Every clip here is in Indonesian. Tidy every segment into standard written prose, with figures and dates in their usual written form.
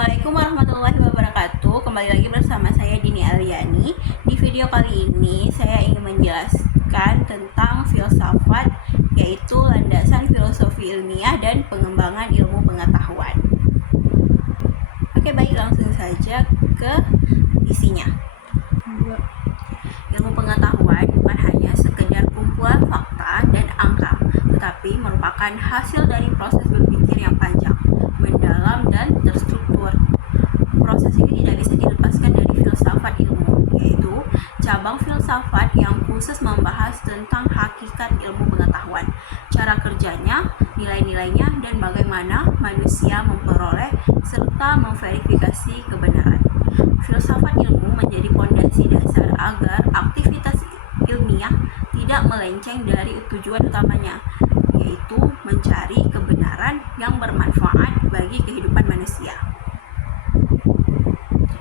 Assalamualaikum warahmatullahi wabarakatuh. Kembali lagi bersama saya Dini Aliani. Di video kali ini saya ingin menjelaskan tentang filsafat, yaitu landasan filosofi ilmiah dan pengembangan ilmu pengetahuan. Oke, baik, langsung saja ke isinya. Ilmu pengetahuan bukan hanya sekedar kumpulan fakta dan angka, tetapi merupakan hasil dari proses berpikir yang panjang, mendalam, dan terstruktur. Proses ini tidak bisa dilepaskan dari filsafat ilmu, yaitu cabang filsafat yang khusus membahas tentang hakikat ilmu pengetahuan, cara kerjanya, nilai-nilainya, dan bagaimana manusia memperoleh serta memverifikasi kebenaran. Filsafat ilmu menjadi fondasi dasar agar aktivitas ilmiah tidak melenceng dari tujuan utamanya, yaitu mencari kebenaran yang bermanfaat bagi kehidupan manusia.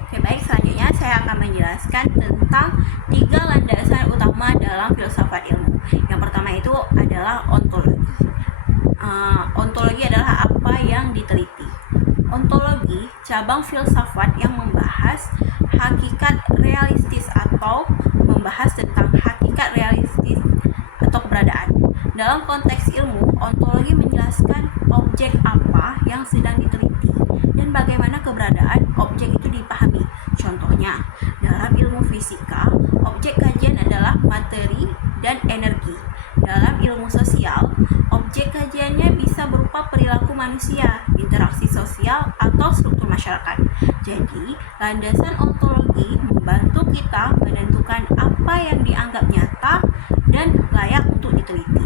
Oke, baik, selanjutnya saya akan menjelaskan tentang 3 landasan utama dalam filsafat ilmu. Yang pertama itu adalah ontologi. Ontologi adalah apa yang diteliti. Ontologi, cabang filsafat yang membahas hakikat realistis atau membahas tentang hakikat realistis atau keberadaan. Dalam konteks ilmu, ontologi menjelaskan objek apa yang sedang diteliti dan bagaimana keberadaan objek itu dipahami. Contohnya, dalam ilmu fisika, objek kajian adalah materi dan energi. Dalam ilmu sosial, objek kajiannya bisa berupa perilaku manusia, interaksi sosial, atau struktur masyarakat. Jadi, landasan ontologi membantu kita menentukan apa yang dianggap nyata dan layak untuk diteliti.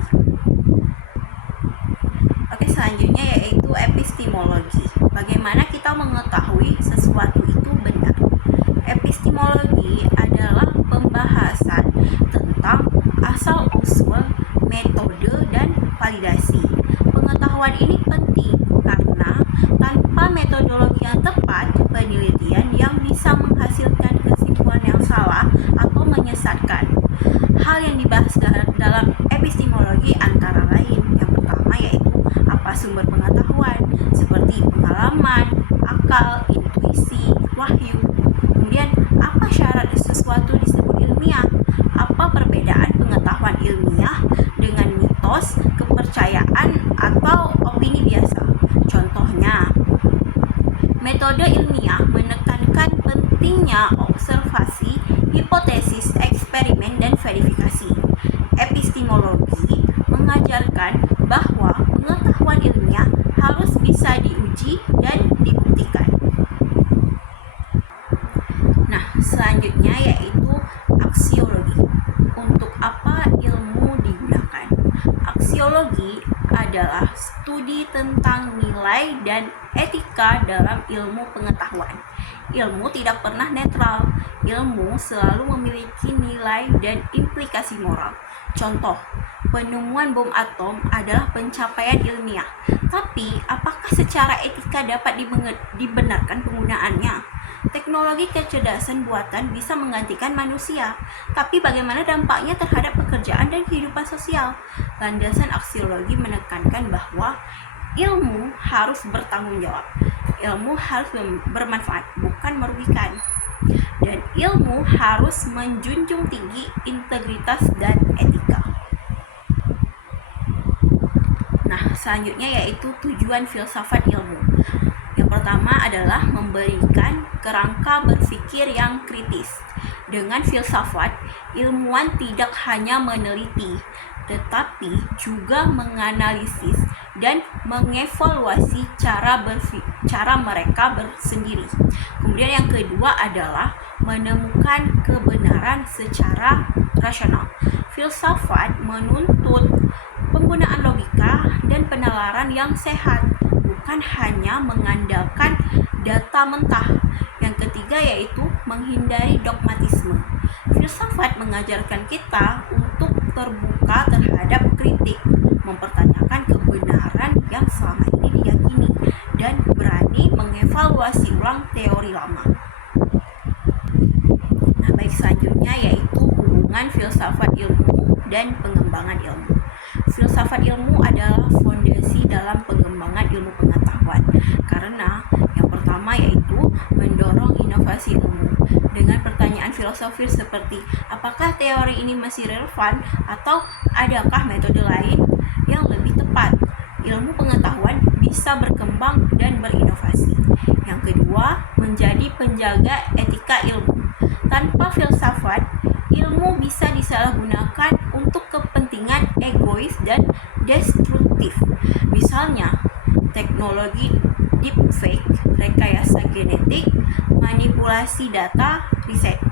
Oke, selanjutnya yaitu epistemologi. Bagaimana kita mengetahui sesuatu itu benar? Epistemologi adalah pembahasan tentang asal-usul, metode, dan validasi. Pengetahuan ini penting karena tanpa metodologi yang tepat, penelitian yang bisa menghasilkan kesimpulan yang salah atau menyesatkan. Hal yang dibahas dalam epistemologi antara lain, yang pertama yaitu apa sumber pengetahuan, seperti pengalaman, akal, intuisi, wahyu. Kemudian, apa syarat sesuatu disebut ilmiah? Apa perbedaan pengetahuan ilmiah dengan mitos, kepercayaan, atau opini biasa? Contohnya, metode ilmiah menekankan pentingnya observasi, hipotesis, eksperimen, dan verifikasi. Epistemologi mengajarkan bahwa pengetahuan ilmiah harus bisa diuji dan dibuktikan. Nah, selanjutnya yaitu aksiologi. Untuk apa ilmu digunakan? Aksiologi adalah studi tentang nilai dan etika dalam ilmu pengetahuan. Ilmu tidak pernah netral. Ilmu selalu memiliki nilai dan implikasi moral. Contoh, penemuan bom atom adalah pencapaian ilmiah. Tapi, apakah secara etika dapat dibenarkan penggunaannya? Teknologi kecerdasan buatan bisa menggantikan manusia, tapi bagaimana dampaknya terhadap pekerjaan dan kehidupan sosial? Landasan aksiologi menekankan bahwa ilmu harus bertanggung jawab. Ilmu harus bermanfaat, bukan merugikan. Dan ilmu harus menjunjung tinggi integritas dan etika. Nah, selanjutnya yaitu tujuan filsafat ilmu. Yang pertama adalah memberikan kerangka berpikir yang kritis. Dengan filsafat, ilmuwan tidak hanya meneliti, tetapi juga menganalisis dan mengevaluasi cara mereka bersendiri. Kemudian yang kedua adalah menemukan kebenaran secara rasional. Filsafat menuntut penggunaan logika dan penalaran yang sehat, bukan hanya mengandalkan data mentah. Yang ketiga yaitu menghindari dogmatisme. Filsafat mengajarkan kita untuk terbuka terhadap kritik, mempertanyakan kebenaran yang selama ini diyakini, dan berani mengevaluasi ulang teori lama. Nah, baik, selanjutnya yaitu hubungan filsafat ilmu dan pengembangan ilmu. Filsafat ilmu adalah fondasi dalam pengembangan ilmu pengetahuan karena yang pertama yaitu inovasi ilmu dengan pertanyaan filosofis seperti apakah teori ini masih relevan atau adakah metode lain yang lebih tepat. Ilmu pengetahuan bisa berkembang dan berinovasi. Yang kedua, menjadi penjaga etika ilmu. Tanpa filsafat, ilmu bisa disalahgunakan untuk kepentingan egois dan destruktif. Misalnya, teknologi deepfake, rekayasa genetik, manipulasi data, riset.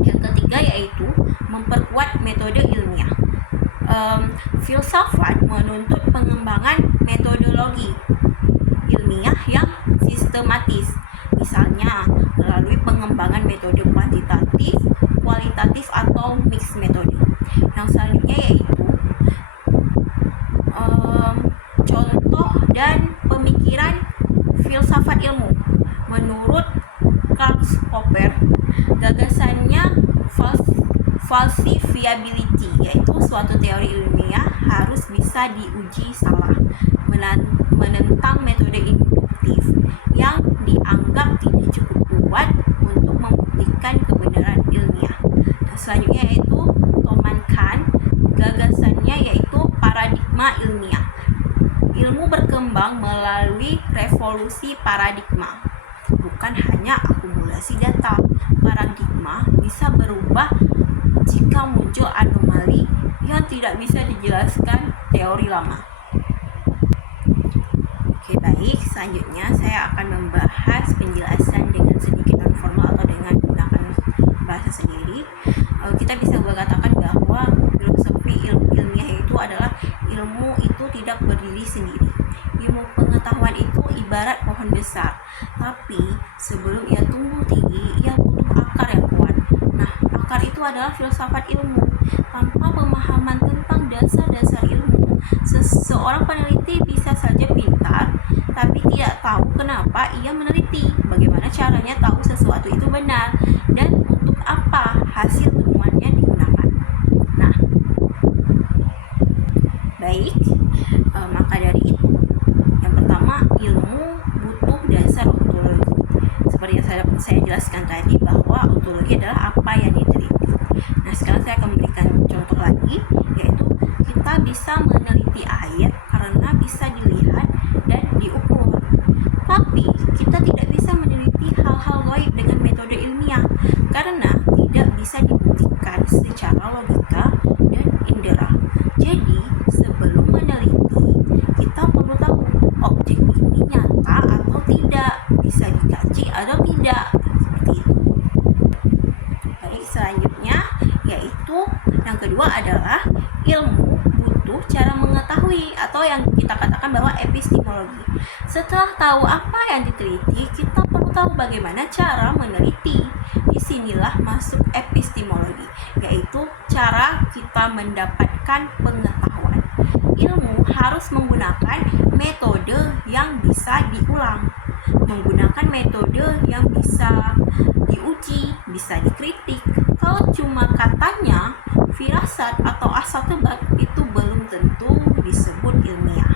Yang ketiga yaitu memperkuat metode ilmiah. Filsafat menuntut pengembangan metodologi ilmiah yang sistematis, misalnya melalui pengembangan metode kuantitatif, kualitatif, atau mix metode. Yang selanjutnya yaitu contoh dan pemikiran filsafat ilmu. Menurut Karl Popper, gagasannya falsifiability, yaitu suatu teori ilmiah harus bisa diuji salah, menentang metode induktif yang dianggap tidak cukup kuat untuk membuktikan kebenaran ilmiah. Dan selanjutnya yaitu Thomas Kuhn, gagasannya yaitu paradigma ilmiah. Ilmu berkembang melalui revolusi paradigma, bukan hanya akumulasi data. Paradigma bisa berubah jika muncul anomali yang tidak bisa dijelaskan teori lama. Oke, baik. Selanjutnya saya akan membahas penjelasan dengan sedikit non formal atau dengan menggunakan bahasa sendiri. Kita bisa berkatakan bahwa filosofi ilmiah itu adalah ilmu itu tidak berdiri sendiri. Ilmu pengetahuan itu ibarat pohon besar, tapi sebelum ia tumbuh tinggi, ia butuh akar yang kuat. Nah, akar itu adalah filsafat ilmu. Tanpa pemahaman tentang dasar-dasar ilmu, seseorang peneliti bisa saja pintar, tapi tidak tahu kenapa ia meneliti, bagaimana caranya tahu sesuatu itu benar, dan untuk apa hasil temuannya digunakan. Nah, baik, maka dari itu, yang pertama, ilmu butuh dasar ontologi. Seperti yang saya jelaskan tadi, bahwa ontologi adalah apa yang diteliti. Nah, sekarang saya akan memberikan contoh lagi, yaitu kita bisa meneliti air karena bisa dilihat dan diukur. Tapi kita tidak bisa meneliti hal-hal gaib dengan metode ilmiah karena tidak bisa dibuktikan secara logika dan indera. Jadi, sebelum meneliti, kita perlu tahu objek ini nyata atau tidak, bisa dikaji atau tidak, seperti itu. Baik, selanjutnya yaitu yang kedua adalah ilmu butuh cara mengetahui atau yang kita katakan bahwa epistemologi. Setelah tahu apa yang diteliti, kita perlu tahu bagaimana cara meneliti. Disinilah masuk epistemologi, yaitu cara kita mendapatkan pengetahuan. Ilmu harus menggunakan metode yang bisa diulang, menggunakan metode yang bisa diuji, bisa dikritik. Kalau cuma katanya, firasat atau asal tebak, itu belum tentu disebut ilmiah.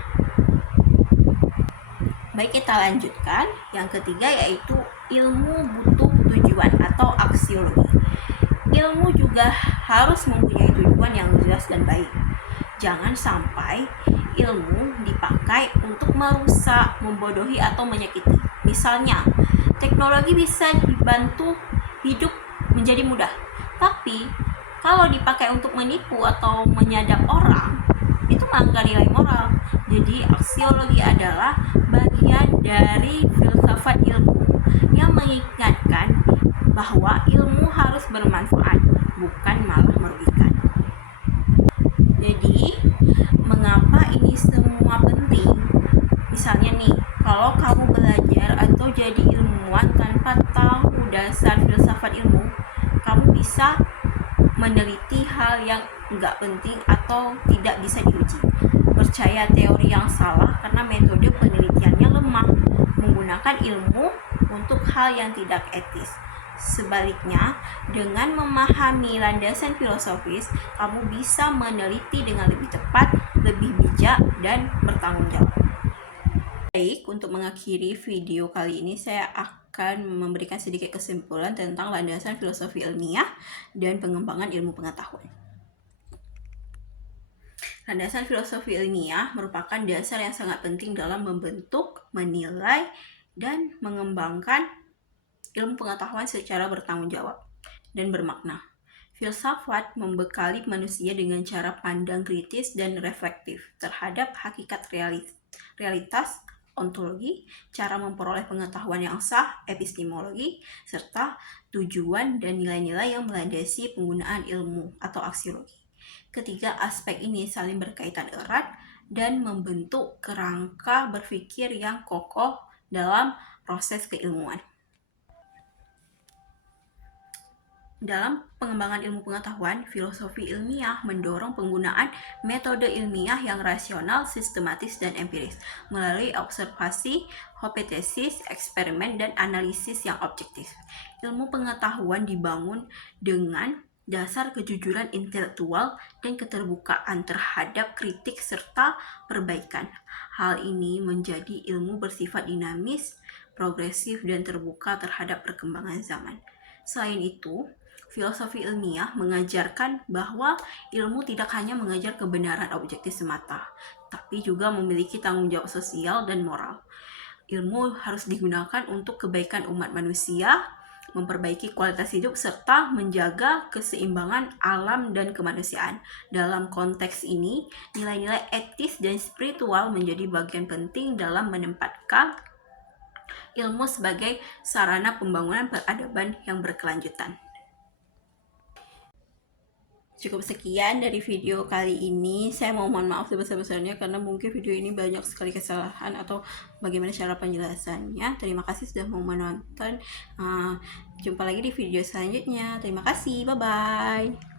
Baik, kita lanjutkan. Yang ketiga yaitu ilmu butuh tujuan atau aksiologi. Ilmu juga harus mempunyai tujuan yang jelas dan baik. Jangan sampai ilmu dipakai untuk merusak, membodohi, atau menyakiti. Misalnya, teknologi bisa dibantu hidup menjadi mudah, tapi kalau dipakai untuk menipu atau menyadap orang, itu melanggar nilai moral. Jadi, aksiologi adalah bagian dari filsafat ilmu yang mengingatkan bahwa ilmu harus bermanfaat, bukan malah merugikan. Jadi, mengapa ini semua penting? Misalnya nih, kalau kamu belajar atau jadi ilmuwan tanpa tahu dasar filsafat ilmu, kamu bisa meneliti hal yang nggak penting atau tidak bisa diuji. Percaya teori yang salah karena metode penelitiannya lemah, menggunakan ilmu untuk hal yang tidak etis. Sebaliknya, dengan memahami landasan filosofis, kamu bisa meneliti dengan lebih tepat, lebih bijak, dan bertanggung jawab. Baik, untuk mengakhiri video kali ini, saya akan akan memberikan sedikit kesimpulan tentang landasan filosofi ilmiah dan pengembangan ilmu pengetahuan. Landasan filosofi ilmiah merupakan dasar yang sangat penting dalam membentuk, menilai, dan mengembangkan ilmu pengetahuan secara bertanggung jawab dan bermakna. Filsafat membekali manusia dengan cara pandang kritis dan reflektif terhadap hakikat realitas, ontologi, cara memperoleh pengetahuan yang sah, epistemologi, serta tujuan dan nilai-nilai yang melandasi penggunaan ilmu atau aksiologi. Ketiga aspek ini saling berkaitan erat dan membentuk kerangka berpikir yang kokoh dalam proses keilmuan. Dalam pengembangan ilmu pengetahuan, filosofi ilmiah mendorong penggunaan metode ilmiah yang rasional, sistematis, dan empiris melalui observasi, hipotesis, eksperimen, dan analisis yang objektif. Ilmu pengetahuan dibangun dengan dasar kejujuran intelektual dan keterbukaan terhadap kritik serta perbaikan. Hal ini menjadi ilmu bersifat dinamis, progresif, dan terbuka terhadap perkembangan zaman. Selain itu, filosofi ilmiah mengajarkan bahwa ilmu tidak hanya mengajar kebenaran objektif semata, tapi juga memiliki tanggung jawab sosial dan moral. Ilmu harus digunakan untuk kebaikan umat manusia, memperbaiki kualitas hidup, serta menjaga keseimbangan alam dan kemanusiaan. Dalam konteks ini, nilai-nilai etis dan spiritual menjadi bagian penting dalam menempatkan ilmu sebagai sarana pembangunan peradaban yang berkelanjutan. Cukup sekian dari video kali ini. Saya mohon maaf sebesar-besarnya karena mungkin video ini banyak sekali kesalahan atau bagaimana cara penjelasannya. Terima kasih sudah mau menonton. Jumpa lagi di video selanjutnya. Terima kasih. Bye-bye.